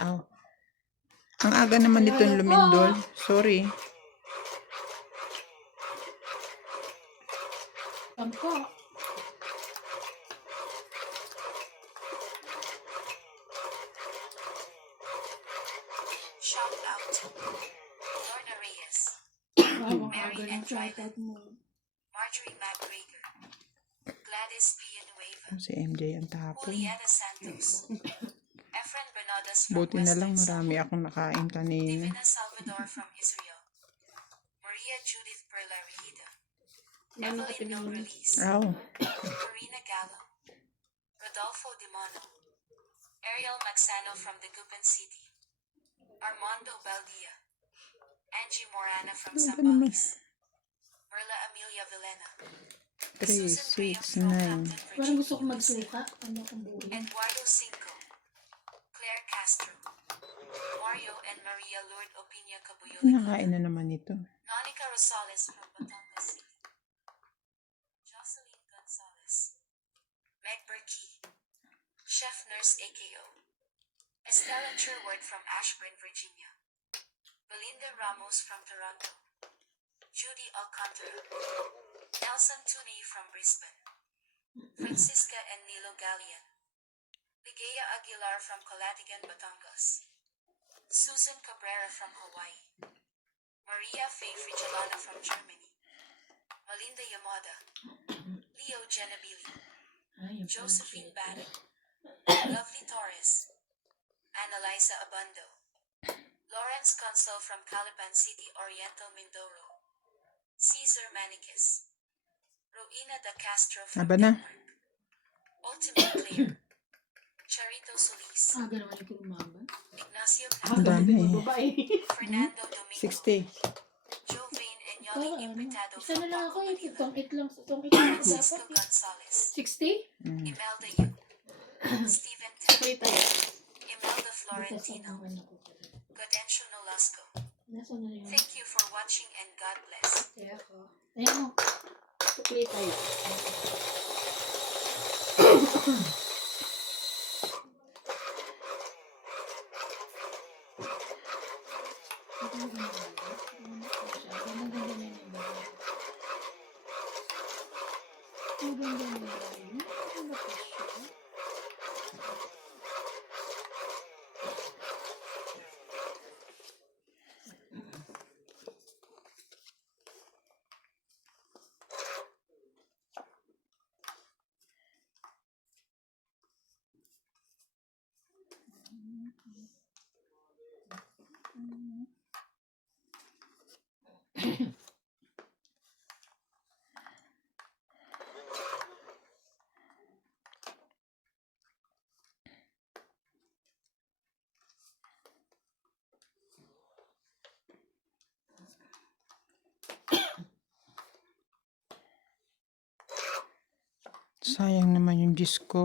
Aw. Ang aga naman nitong lumindol. Sorry. Tampo. Shout out. Lorna Reyes. Mary and Dryden. Marjorie McGregor. Gladys Villanueva. Si MJ ang tapon. Juliana Santos. Efren Bernadas from Buti na lang Western marami Samar. akong nakain kanina. Divina Salvador from Israel. Maria Judith Perla Rehida. Evelyn Nogreliz. Aw. Marina Gallo. Rodolfo Dimono. Ariel Maxano from Dagupan City. Armando Baldia. Angie Morana from Zambales. Merla Amelia Villena. 3, Susan Priam 6, from 9. Hampton, Parang gusto ko Virginia. magsuka. Ano kung buhay? Eduardo Cinco. Claire Castro. Mario and Maria Lourdes Opinia Cabuyulan. Nakain na naman ito. Monica Rosales from Batangas City. Jocelyn Gonzalez. Meg Berkey. Chef Nurse AKO. Estella Sherwood from Ashburn, Virginia. Belinda Ramos from Toronto. Judy Alcantara. Nelson Tuney from Brisbane. Francisca and Nilo Gallian. Ligaya Aguilar from Calatigan, Batangas. Susan Cabrera from Hawaii. Maria Faye Frigilana from Germany. Melinda Yamada. Leo Genabili. Josephine Bannon. Lovely Torres. Annalisa Abando. Lawrence Consul from Calipan City, Oriental, Mindoro. Caesar Manikis. Rowena da Castro from Aba na. Denmark. Ultimate Player. Charito Solis. Aga naman yung kumama. Ignacio Ang dami eh. Babae. Fernando Domingo. 60. Jovain and Yoli Impretado Isa na from lang ako Paco, eh. Manila. Itong it lang. Itong it lang Francisco dapat. Gonzalez. 60? Imelda Yu. Stephen Tan. Tuloy tayo. Imelda Dito Florentino. naman ako. Gaudensio Nolasco. Nasa na yun? Thank you for watching and God bless. Kaya ako. Ayan mo. Tuloy tayo. Sayang naman yung Diyos ko.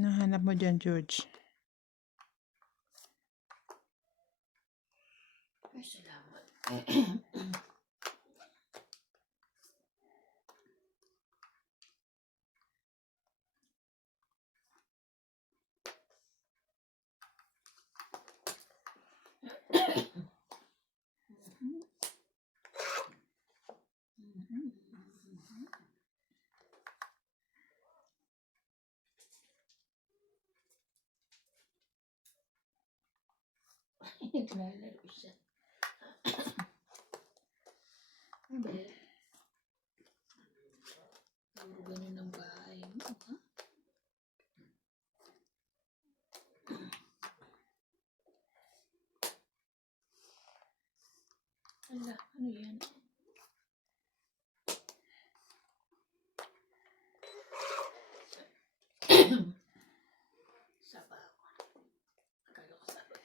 Nahanap mo dyan, George. Ay, salamat. Naglalaro siya. Ano ba yan? Puro ganun ang bahay mo, ha? Ala, ano yan? Sabaw. Akala ko sabaw.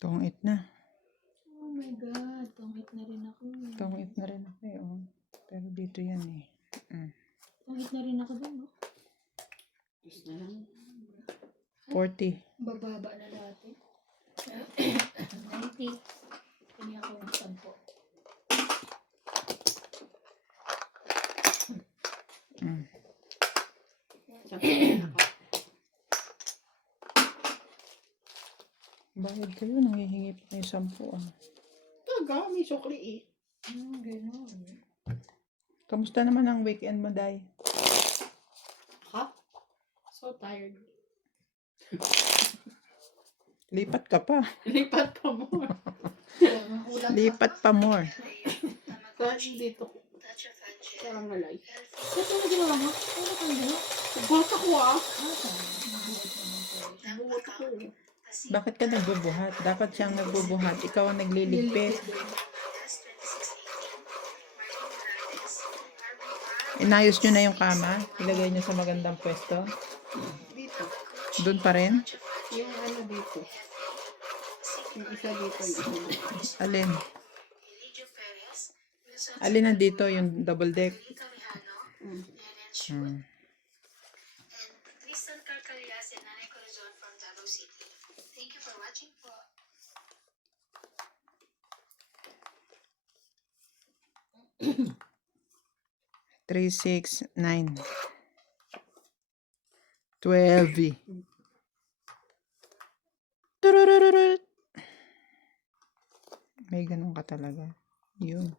Tungit na. Oh my God, tungit na rin ako. Tungit na rin ako eh. Oh. Pero dito yan eh. Pangit na rin ako dun, no? Tapos na lang. 40. Bababa na dati. 90. Kanya ako ng 10. Mm. Sabi na ka. Bayad kayo, nangihingi pa kayo 10 ah. Taga, may sukli eh. Ganun. Kamusta naman ang weekend mo, Day? Ha? So tired. Lipat ka pa. Lipat pa mo. Lipat pa more. Saan dito? Sarang nalay. Ito na ginawa mo? Ano kang ginawa? Bata ko ah. Nabuhat naman tayo. Buhat ko. Bakit ka nagbubuhat? Dapat siyang nagbubuhat. Ikaw ang nagliligpit. Inayos nyo na yung kama? Ilagay nyo sa magandang pwesto? Dito. Doon pa rin? Yung ano dito. Yung isa dito. Yung isa dito. Alin? Alin na dito? Yung double deck? Mm. Hmm. Tristan Carcalias and Nanay Corazon from Davao City. Thank you for watching po. 3, 6, 9. 12. Tururururut. May ganun ka talaga. Yun.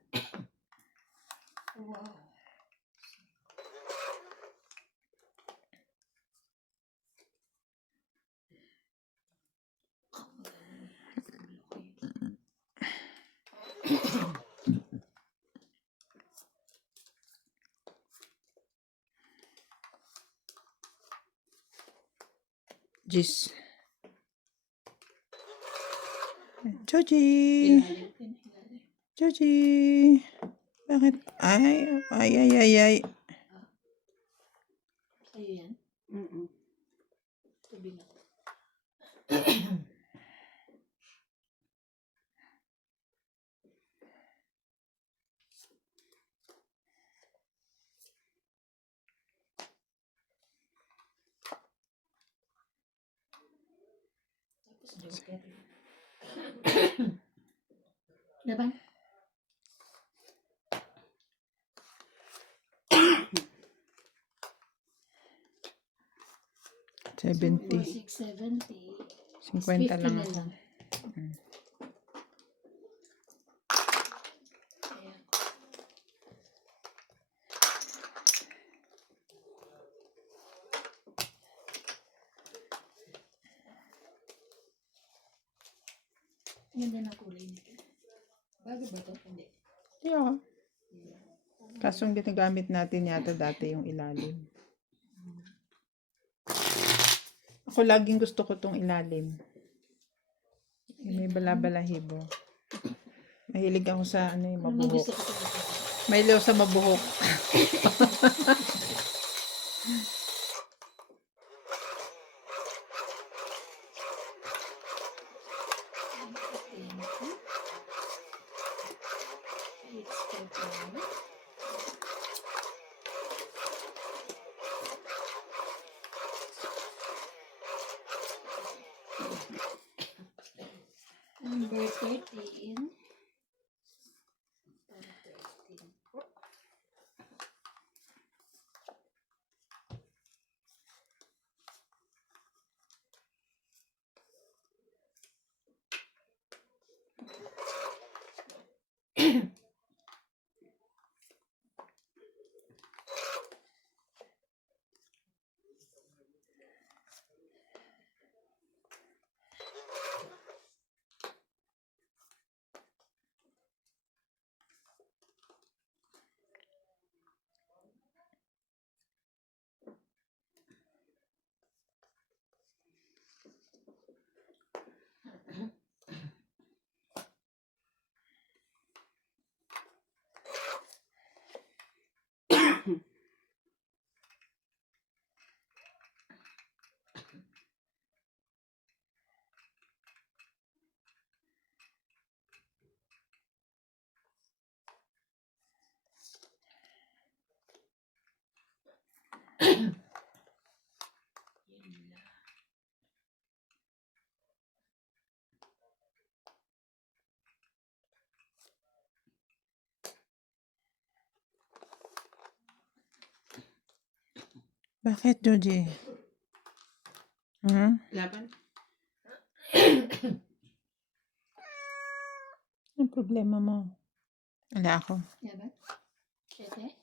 Wow. Jis. Joji. Ilalim. Joji. Bakit? Ay, ay, ay, ay, ay. Sa'yo yan? Mm-mm. Tabi na. Tapos joker. Laban? 70. 670. 50 lang 50 na ako. lang. Mm. Ayan. Ganda ng kulay nito. Bago ba ito? Hindi. Yeah. Kaso ang ginagamit natin yata dati yung ilalim. Ako laging gusto ko tong ilalim. Yung may balabalahibo. Mahilig ako sa ano yung Ano man mabuhok. gusto ko ito? Mahilig ako sa mabuhok. Number 13. Bakit, Joji? Hmm? Laban? Ang problema mo? Wala ako. Yaban? Siyete?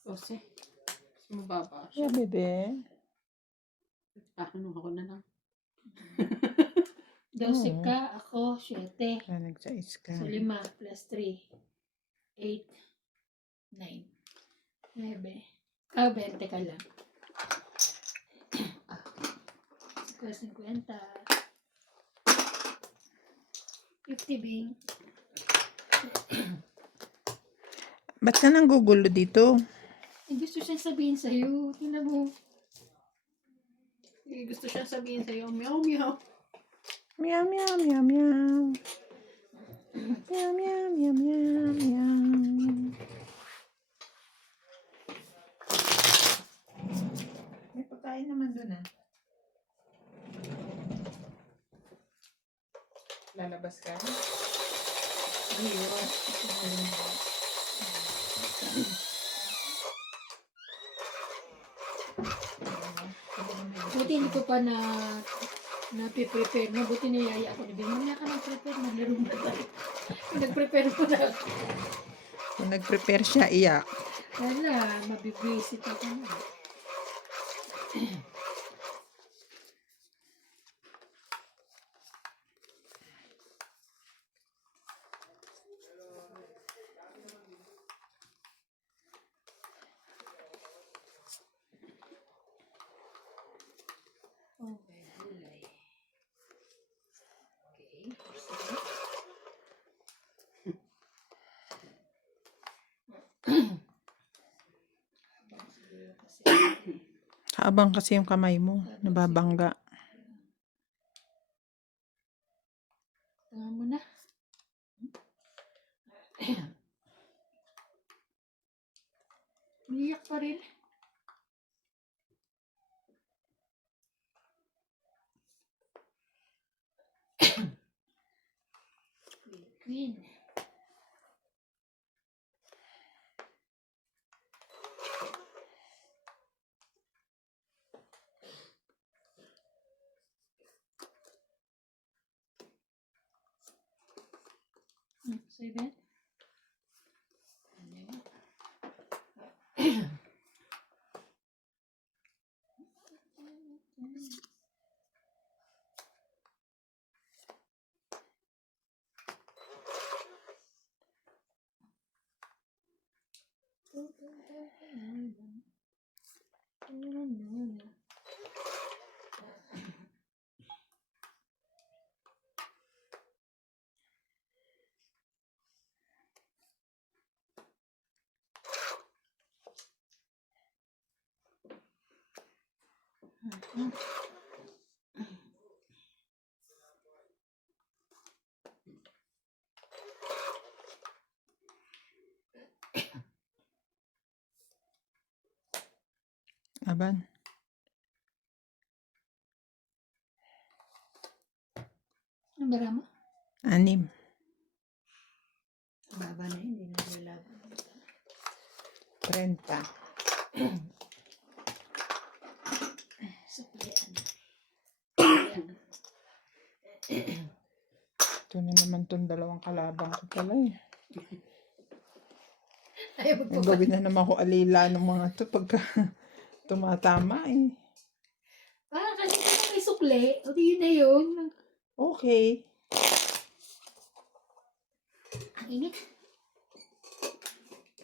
Kasi, mas mababa Yeah, siya. bebe. Ano ako na lang. 12 Oo. ka, ako, 7. Nagsais ka. So, 5 plus 3. 8. 9. 9. 20 ka lang. Ikaw, 50. 50, Bing. Ba't ka nang gugulo dito? May gusto siyang sabihin sa'yo. Tingnan mo. Gusto siya sabihin sa'yo, meow meow. Meow, meow, meow, meow. Meow, meow, meow, meow, meow. May pagkain naman doon ah. Lalabas ka? Buti hindi ko pa na-prepare. Mabuti niyaya ako. Mamaya ka nag-prepare. Maglaro na tayo. Nag-prepare mo na ako. Kung nag-prepare siya, iyak. Wala, mabibisit ako na. Okay, gulay. Okay, sige. Kaabang kasi yung kamay mo. Nababangga. Tangan mo na. Umiyak pa rin. Queen. Seven. Aban. Ang bara mo? 6. Baba na yun, hindi naglalaban. 30. Suplian. Ito na naman tong dalawang kalabang ko pala eh. Ayaw May magpapalala. gawin na naman ako alila ng mga to pagka tumatama eh. Ah, kasi kung may sukli, o di yun na yun. Okay. Ang init.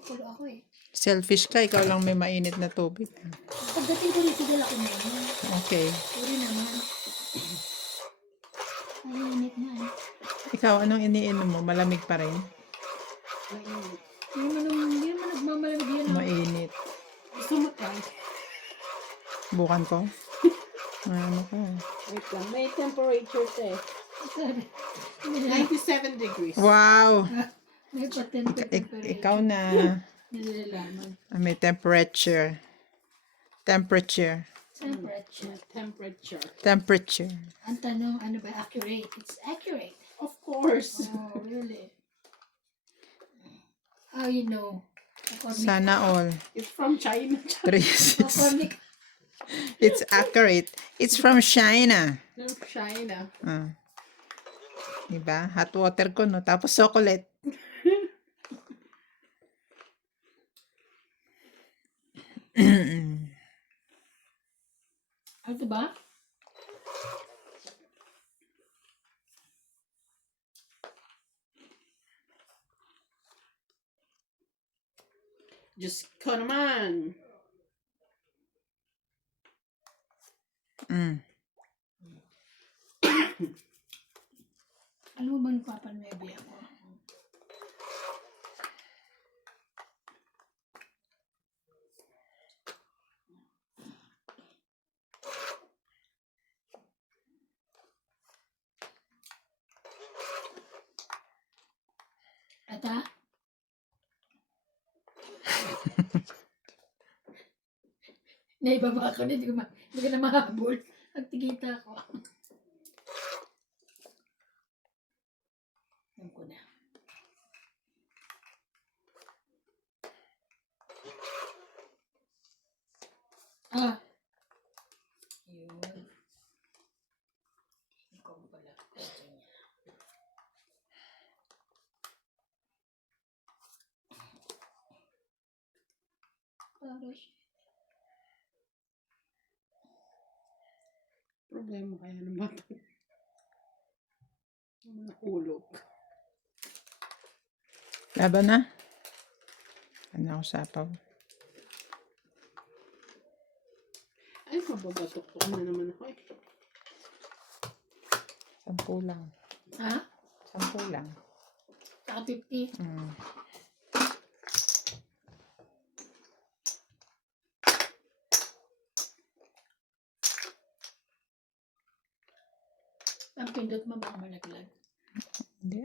Pulo ako eh. Selfish ka, ikaw lang may mainit na tubig. Pagdating ko rito, dala ko na yun. Okay. Sorry naman. Ay, init na eh. Ikaw, anong iniinom mo? Malamig pa rin? Hindi naman nagmamalamig yan. Ah. Mainit. Gusto mo try? Bukan ko? Ano ka? Wait lang, may temperature to eh. Sabi, hindi na. 97 degrees. Wow! May patent Ikaw na. Nilalaman. May temperature. Temperature. Temperature. Temperature. Temperature. Ang tanong, ano ba accurate? It's accurate. Of course. Oh, really? How you know? Sana all. It's from China. According, It's accurate. It's from China. From China. Ah. Diba? Hot water ko, no? Tapos chocolate. ano ba? Diyos ko naman. Mm. Alam mo ba nagpapanuebe ako? Ata? Naibaba ko na, hindi ko na mahabol. Nagtigita ako. Alam ko na. Ah. Yun. Ikaw pala. Gusto niya. Para siya. Problema kaya ng bato. Nahulog. Laban na. Ano ako sapaw? Ay, mababatok-tok na naman ako eh. 10 lang. Ha? 10 lang. Saka 50. Mm. Ang pindot mo baka malaglag. Hindi.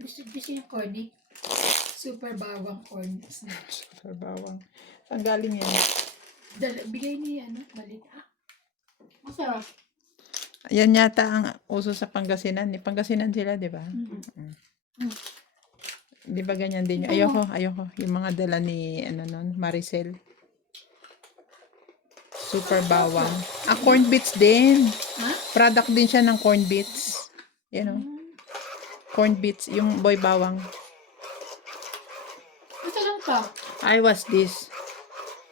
Gusto yung corny. Super bawang corn. Super bawang. Saan galing yan? Bigay ni balit. Ah, masarap. Yan yata ang uso sa Pangasinan. Ni Pangasinan sila, di ba? Di ba ganyan din yun? Ayoko. Yung mga dala ni, Maricel. Super bawang. Ah, corn bits din. Ha? Product din siya ng corn bits. Corn bits. Yung boy bawang. Ito lang to. I was this.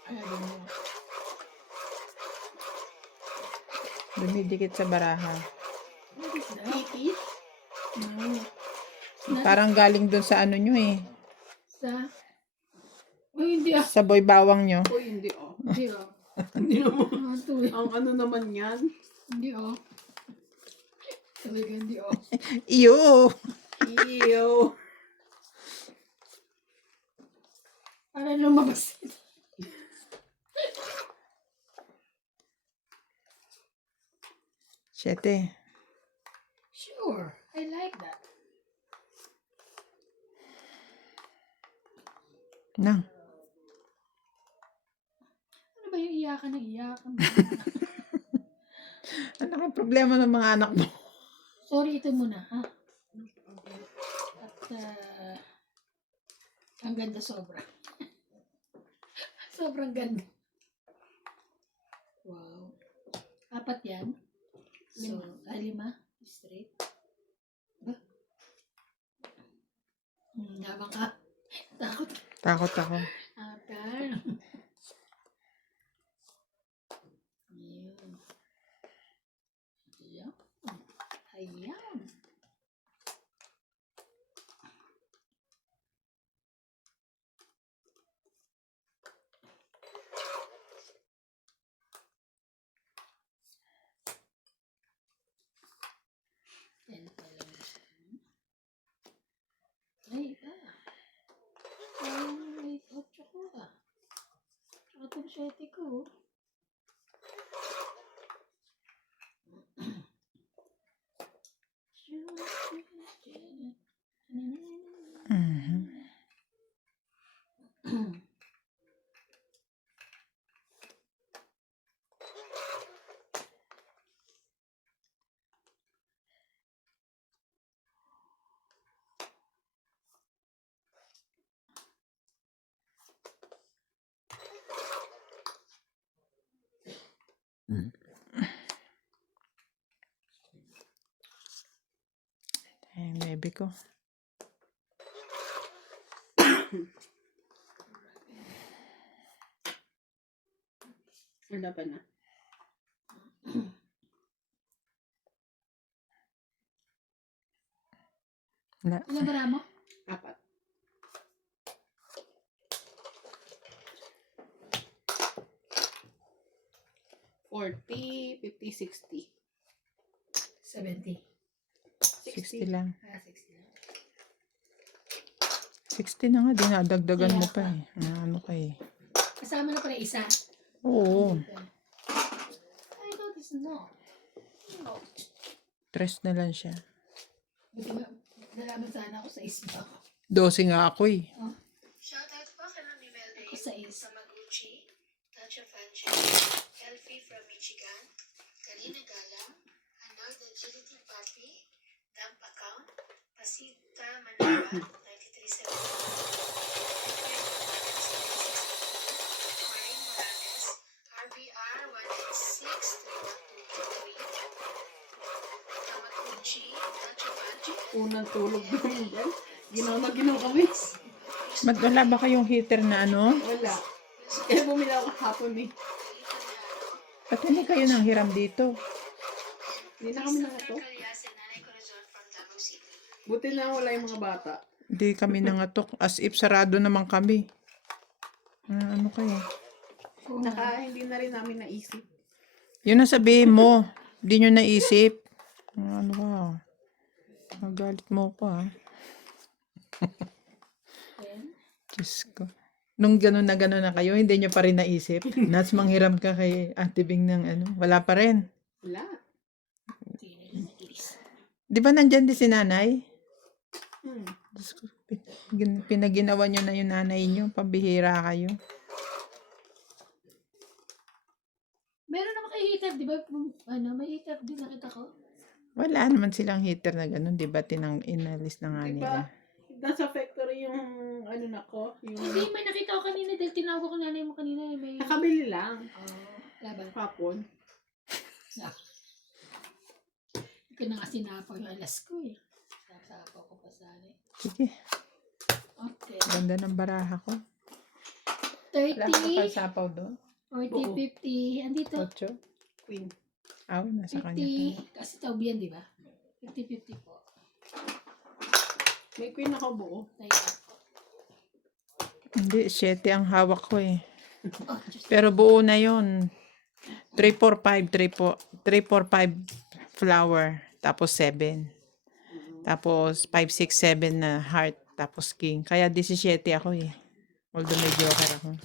Ay, alam mo. Dumidikit sa baraha. What is that? Titi? No. Parang galing dun sa ano nyo eh. Sa? Oh, hindi ah. Sa boy bawang nyo. O hindi oh. Hindi ah. Hindi naman. Ah, ito eh. Ang ano naman yan? Hindi ah. Talaga hindi ah. Iyo! Ew. Para lumabas ito. Siyete. Sure. I like that. Nang. Ano ba yung iyakan ng iyakan? Ano ang problema ng mga anak mo? Sorry, ito muna ha. At ang ganda sobra. Sobrang ganda. Wow. 4 yan. So, 5. Straight. Ba? Labang ka. Takot. Takot ako. Akal. Yun. Ayan. Ayan. Yan pala. Ay, iba. Ay, 8 ko ah. Tsaka itong 7 ko. Mhm. Eh, maybe ko. Wala pa na. Na, Ilan bara mo? 4. 40, 50, 60. 70. 60 lang. 60 lang. 60 na nga, dinadagdagan mo pa eh. Ano ka eh. Kasama na pala isa. Oo. I thought it's not. No. 3 na lang siya. Buti nga, nalaman sana ako sa isma ko. 12 nga ako eh. Shoutout po kay Mami Melday Ako sa is. sa Maguchi, Tacha Fanchi, Elfie from Michigan, Karina Galang, Annoyed Agility Papi, Dump Account, Pasita Manila, 9370, Maureen Morales, RBR 186-31223, Tamaguchi, Tacha Fanchi, Unang tulog namin dyan. Ginaw na ginaw kami. Wala ba kayong heater na ano? Wala. Kaya bumili ako hapon eh. Ba't hindi kayo nang hiram dito? Hindi na kami nakato. Kalyasin, Nanay Corazon from Davao City. Buti na wala yung mga bata. Hindi kami nangatok. As if sarado naman kami. Ano kayo? Hindi na rin namin naisip. Yun ang sabihin mo. Hindi nyo naisip. Ano ka? Magalit mo ko ah. Diyos ko. Nung gano'n na kayo, hindi nyo pa rin naisip. Nas manghiram ka kay Ate Bing ng ano. Wala pa rin. Wala. Di ba nandyan din si nanay? Hmm. Diyos ko, pinaginawa nyo na yung nanay nyo. Pambihira kayo. Meron naman kayo heater, di ba? May heater din nakita ko. Wala naman silang heater na gano'n. Di ba inalis na nga nila? Diba? Nasa factory yung ano na ko. Yung Hindi, may nakita ko kanina dahil tinawag ko nanay mo kanina. May... nakabili lang. Laban. Hapon. Hindi ko na nga sinapaw yung alas ko eh. Sasapaw ko pa sana eh. Sige. Okay. Ganda ng baraha ko. Wala ka 30, pa sapaw doon? 40, 50. Andito. 8? Queen. Aw, nasa kanya 50. tayo. Kasi tawag yan, di ba? 50-50 po. May queen ako buo. Tayo. Hindi, 7 ang hawak ko eh. Oh, just Pero buo na yon. 3-4-5 flower. Tapos 7. Tapos 5-6-7 na heart. Tapos king. Kaya 17 ako eh. Although may joker ako.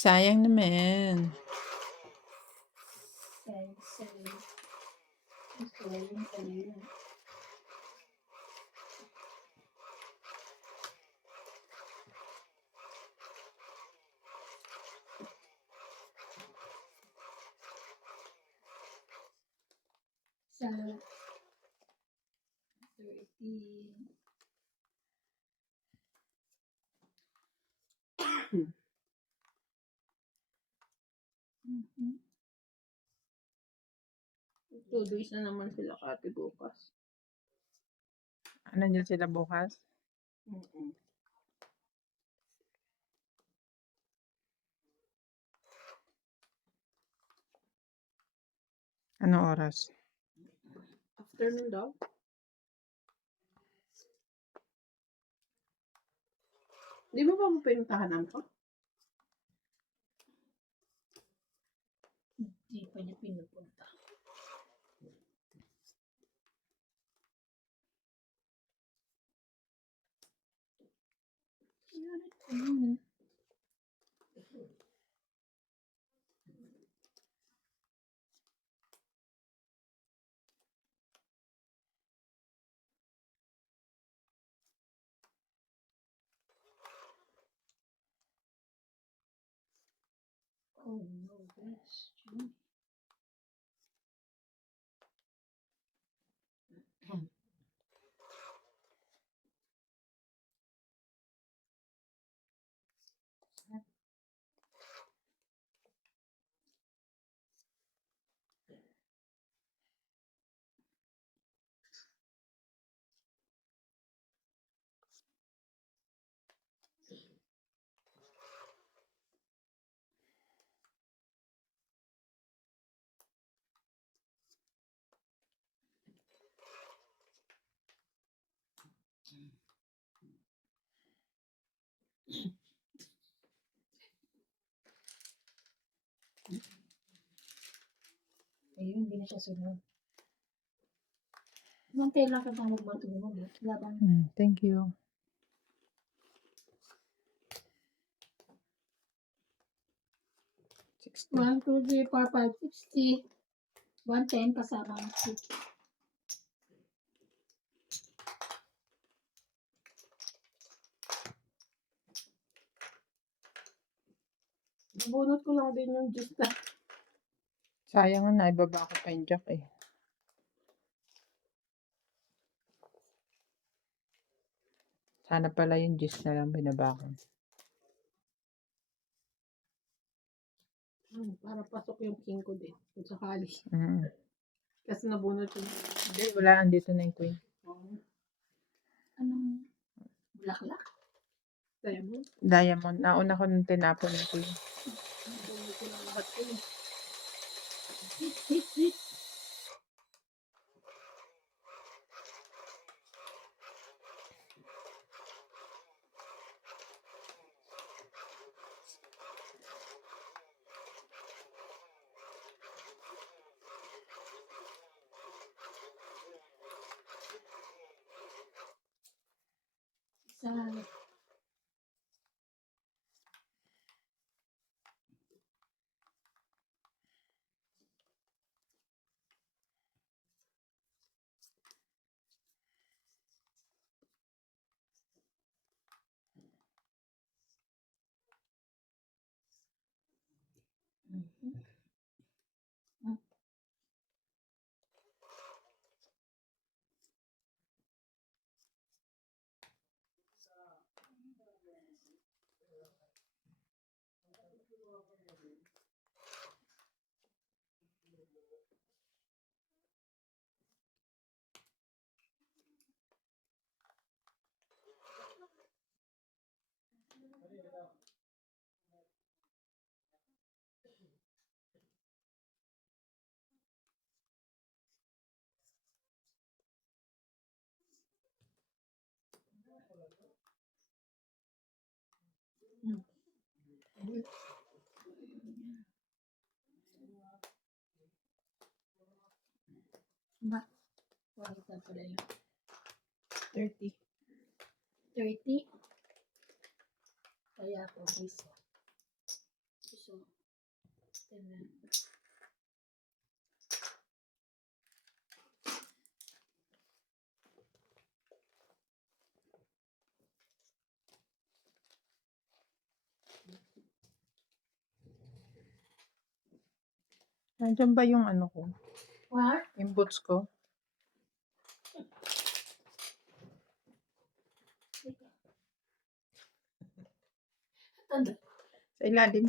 Sayang naman. sa 13. Mhm. 2 days na naman sila kati bukas. Ano nyo sila bukas? Mm-mm. Anong oras? Afternoon daw. Di mo ba mo pinuntahan ko? Hindi pa niya pinupunta. Oh no, that's true. Ayun, hindi na siya sunod. Nung kailan ka bang magmatulog eh? Labang Thank you. $60. 1, 2, 3, 4, 5, 60. 110 kasama ang 60. Bunot ko lang din yung juice na. Sayang nga, naibaba ko pa yung jack eh. Sana pala yung juice na lang binaba ko. Para pasok yung king ko din. Kung sakali. Mm. Kasi nabunot yung... Hindi, wala. Andito na yung queen. Anong bulaklak? Diamond. Diamond. Nauna ko nung tinapon yung queen. Nabunot ko lang lahat ko. Sa ba? Wala pa pala yun. 30. 30. Kaya ako guys. So, 10 na. Nandiyan ba yung ano ko? What? Yung boots ko? Tanda. Sa ilalim.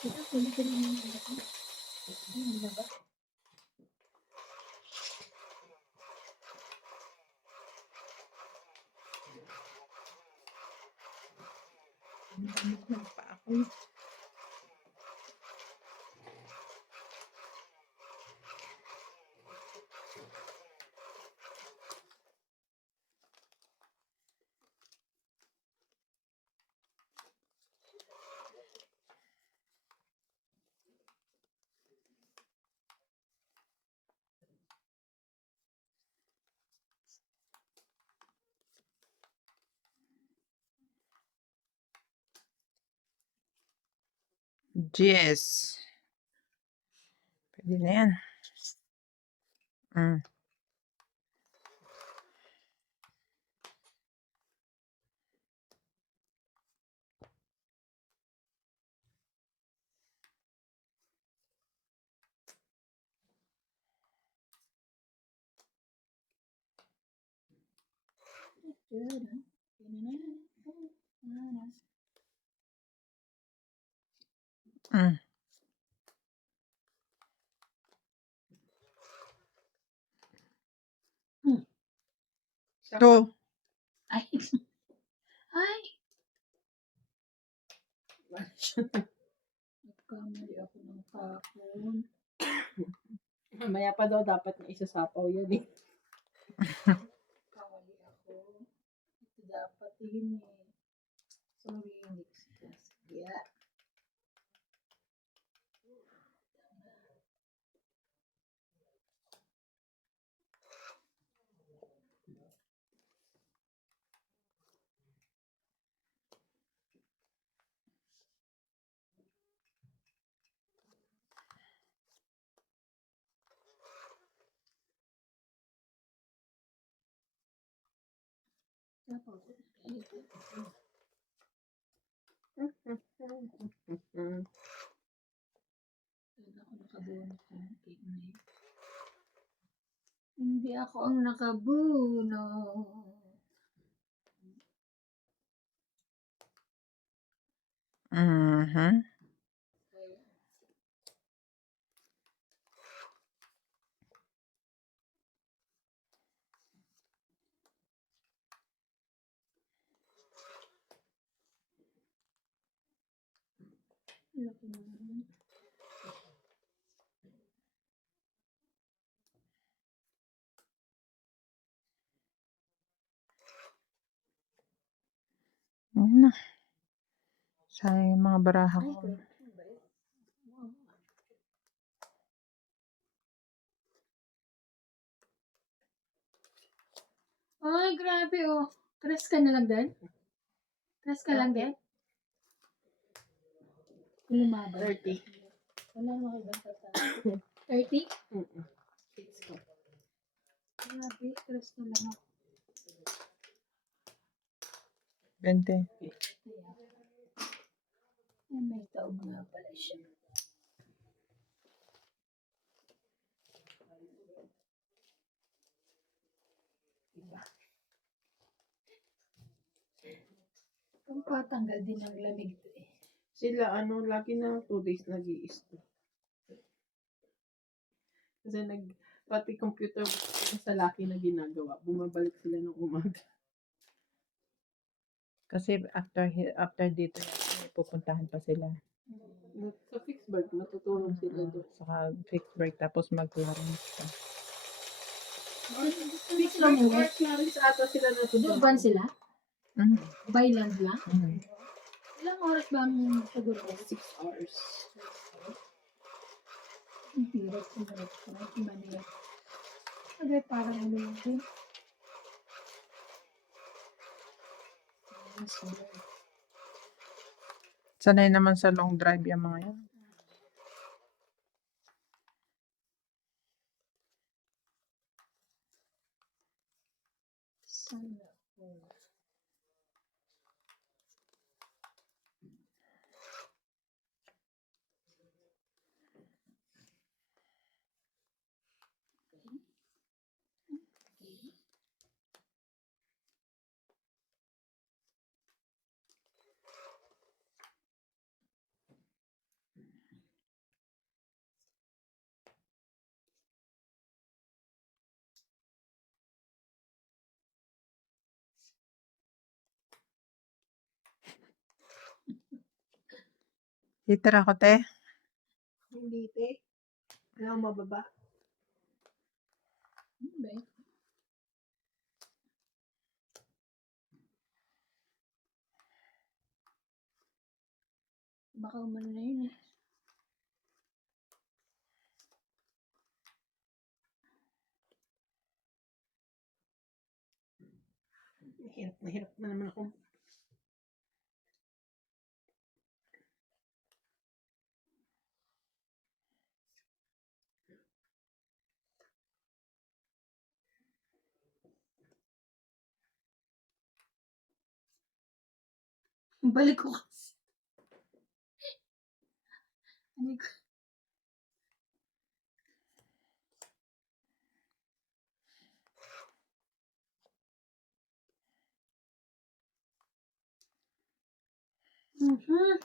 Kita pwede ko rin yung ako. Ano na ba? Ang damit ng paa ko. Yes. Pwede na yan. Mm. So, Ay. Ay. Nagkamali ako ng tapon. Mamaya pa daw dapat na isasapaw yan eh. Kamali ako. Ito dapat yun eh. Sorry, hindi ko si class. Yeah. Tapos, talaga ako nakabunot ng cake na yun. Hindi ako ang nakabunot. Mhm. Laki naman. Yun na. Sayang yung mga baraha Ay, ko. grabe. Ano ba yun? Wow. Ay, grabe oh. Tres ka na lang din? Tres ka lang din? Lumaban. 30. Wala naman kayo bang tatawa. 30? Kids ko. Grabe, tres na lang ako. 20. Ay, may taob nga pala siya. Diba? Kung patanggal din ng lamig to eh. Sila, lagi na 2 days nag-i-stay. Kasi pati computer sa laki na ginagawa, bumabalik sila ng umaga. Kasi after dito, may pupuntahan pa sila. Sa Fixburg, matutulog sila doon. Saka fixed break, tapos mag-Clarence pa. Fixburg or Clarence ata sila natutulog. Durban sila? Mm. Byland lang? Mm. Ilang oras ba ang sa Durban? 6 hours. Ang hirap, ang hirap. Parang imaniyat. Kasi parang ano lang din. Sanay naman sa long drive yung mga yan. Sana. Heater ako, te. Hindi, te. Kailangan mababa. Ano ba yun? Baka umano na yun eh. Nahirap na naman ako. Balik ko kasi. Ano ko? Mhm.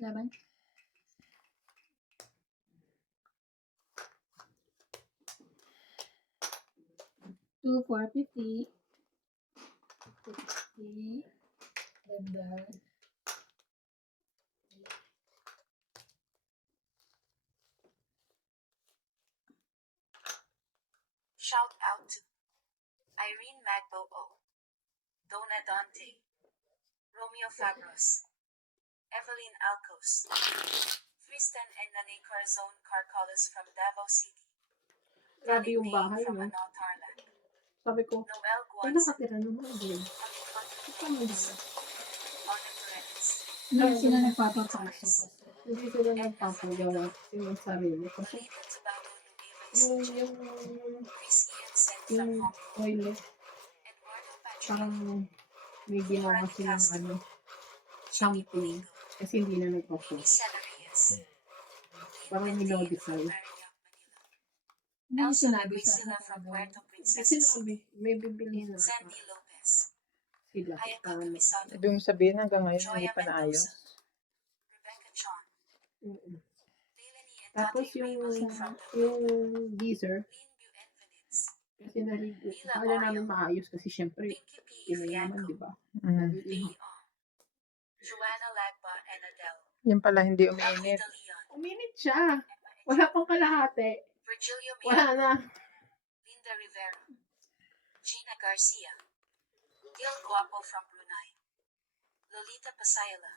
Laban. 2, 4, 50. 50. Ganda. Shout out to Irene Magbo O, Donna Dante, Romeo Fabros, Evelyn Alcos, Tristan and Nane Carzone Carcalos from Davao City, Grabe yung Dane bahay, from no? Anao Tarlac, Sabi ko, Noel ay Guanza, nakatira naman din. Alejandro Honor Paredes, Hindi sila nagpapapasok. Hindi sila nagpapagawa yung sarili. Kasi Lolita Tobago yung, Nueva yung, Chris Ian Sen from yung Hong Kong, toilet, Eduardo parang Patrick, may ginawa silang Jimmy something. Pulido, Kasi hindi na nagpa-show. Amy Salarias, Parang Lynn Mendean minodify. from Parañaque, Manila, Hindi Elsa sinabi sa Aguisila from Puerto Kasi Princesa City, sinabi, may bibilihin na Sandy Lopez, sila. Ayaka Parang, Camisado, Ibig mo sabihin hanggang ngayon hindi Joya pa naayos? Mendoza, Rebecca Chon, mm. Leilani and Tapos Tate Ray Malik from yung geyser, Lynn Buenvenides, kasi naligo. Mila Kaya namin Oreo, maayos kasi syempre, Pinky P. Pinoy naman, Fianco, di ba? Mm. Naliligo. Faye Ong, Joanna Lagba and Adele, Yan pala hindi Elfie umiinit. De Leon, Uminit siya. Emma Wala Echa, pang kalahati. Virgilio Wala Miaco, na. Linda Rivera, Gina Garcia, Gil Guapo from Brunei, Lolita Pasayala,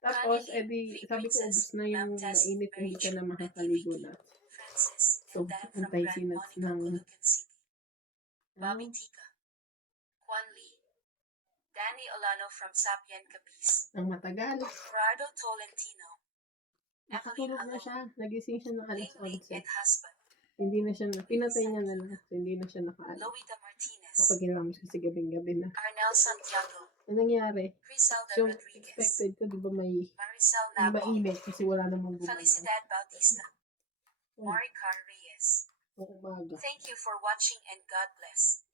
Tapos, edi, sabi ko, ubus na yung mainit, hindi ka na makakaligo na. Francis, So, and Dan from antay Grand sinat Monica, ng Bulacan City, Bobby Tika, Juan Lee, Danny Olano from Sapien, Capiz, matagal. Gerardo Tolentino, Evelyn Nakatulog na Alon, siya. Nagising siya ng alas Ling Ling 11. and husband, Hindi na siya, pinatay niya na lang. So, hindi na siya nakaalis. Loida Martinez, Kapag ginamos kasi gabing-gabi na. Arnel Santiago, Ano nangyari? Griselda So, Rodriguez, expected ko, di ba may Maricel hindi ba Nabo, init kasi wala namang gumalaw. Felicidad Bautista, Oh, Maricar Reyes. oh, umaga. Thank you for watching and God bless.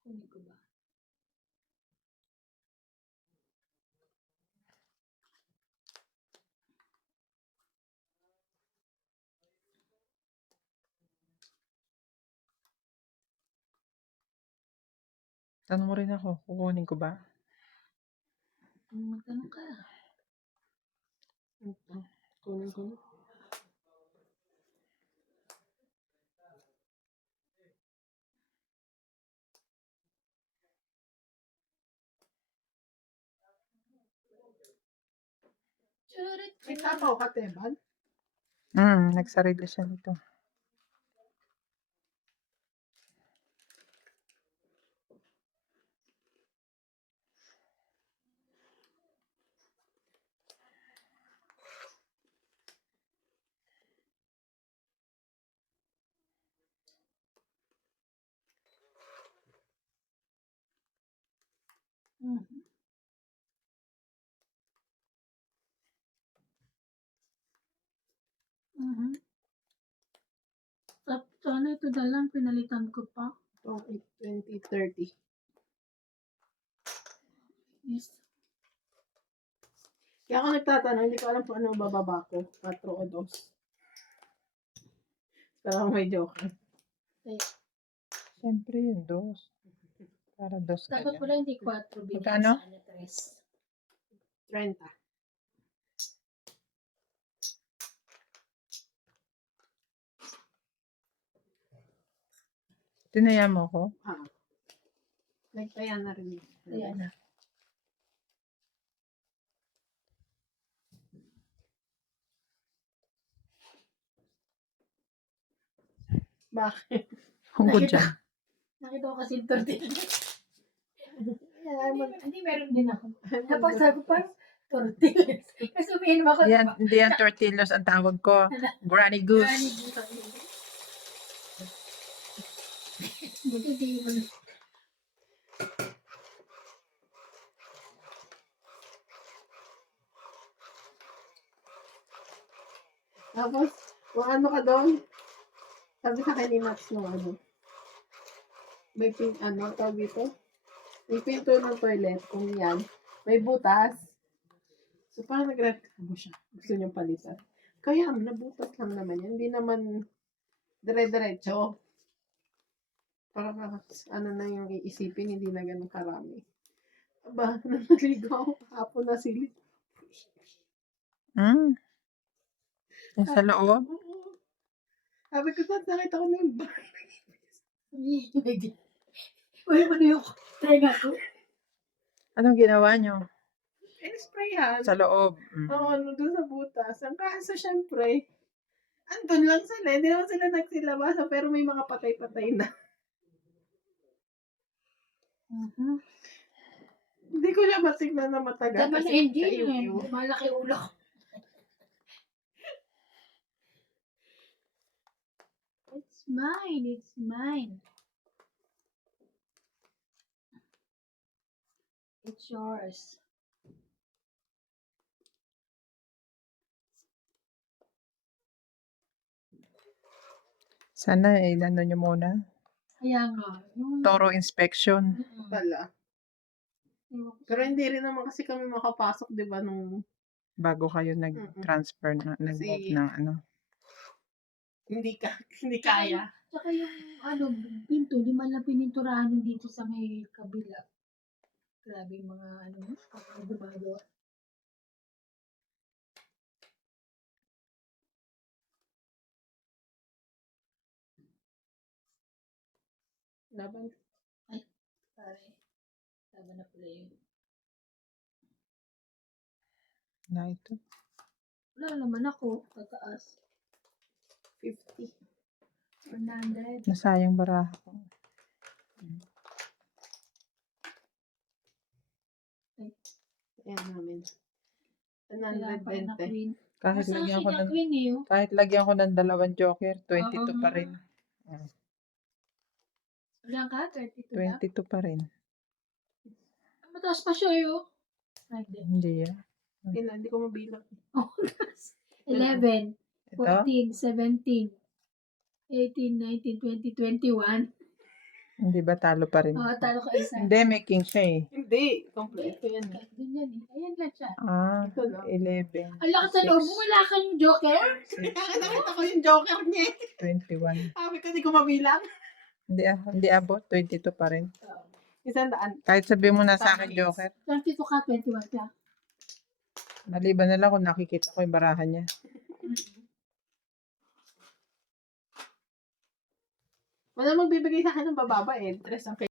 Kunin ko ba? Tanong mo rin ako, kukunin ko ba? Magtanong ka. Kunin ko na. May tapaw ka, Teban? Nagsarili siya nito. Mhm. Mhm. Sana ito na lang, pinalitan ko pa. Oh, 2030. Yes. Kaya ako nagtatanong, hindi ko alam kung ano bababa ko. 4 o 2. Pero may joke. Siyempre yun, dos. Para dos ka Dapat lang. pala hindi 4, bigyan Magkano? sana 3. 30. Tinaya mo ko? Nagtaya na rin. Ayan na. Bakit? Hungkod dyan. Nakita ko kasi yung tortilla. Hindi, meron din ako. Tapos sabi ko, parang tortillas. Kasi umiinom ako. Hindi yan tortillas ang tawag ko. Granny Goose. Buti di mo. Tapos, kung ano ka doon, sabi sa akin ni Max nung ano, may tawag dito? May pinto ng toilet, kung yan, may butas. So, parang nagreklamo siya. Gusto niyang palitan. Kaya, nabutas lang naman yan. Hindi naman dire-diretso. Para ano na yung iisipin, hindi na ganun karami. Aba, nung naligo ako, hapon na silip. Yung sa loob? Oo. Sabi ko, saan nakita ko na yung bahay? Uy, ano yung tenga ko? Anong ginawa nyo? Sprayan. Sa loob. Oo, ano doon sa butas. Ang kaso, syempre, andun lang sila. Hindi naman sila nagsilabasan, pero may mga patay-patay na. Hindi ko siya matignan na matagal. Dapat kasi hindi sa eh. iyo. Malaki ulo. It's mine. It's mine. It's yours. Sana ano nyo muna. Kaya nga. Yung, Thorough inspection. Pala. Pero hindi rin naman kasi kami makapasok, di ba, nung Bago kayo nag-transfer na, nag-move Kasi- ng ano. hindi kaya. Tsaka yung pinto, di man lang pininturahan yung dito sa may kabila. Grabe yung mga kapag gumagawa. Laban. Pare, tama na pala yun. Na ito. Wala naman ako, tataas. 50. 100. Nasayang baraha ko. Ayan namin. Wala pa rin na 120. queen. Kahit Mas lagyan akin ko na ng queen eh. Oh. kahit lagyan ko ng 2 joker, 22 Oo. pa rin. Ilan ka? 32 na? 22 pa rin. Mataas pa siya yun. Ay, Hindi yan. Hindi ko mabilang. 11, Ito? 14, 17, 18, 19, 20, 21. Hindi ba talo pa rin? Oo, talo ka isa. Hindi, may king siya eh. Hindi. Kompleto yan. Doon yan eh. Ayan lang siya. Ito lang. 11. Ang lakas sa loob mo, wala kang joker? Kaya nakita ko yung joker niya. 21. Sabi ko, hindi ko mabilang. Hindi abot, 22 pa rin. 100. Kahit sabi mo na sa Tama akin is. joker, 22 ka, 21 ka. maliban na lang kung nakikita ko yung barahan niya. Wala magbibigay sa akin ng bababa eh. Tres ang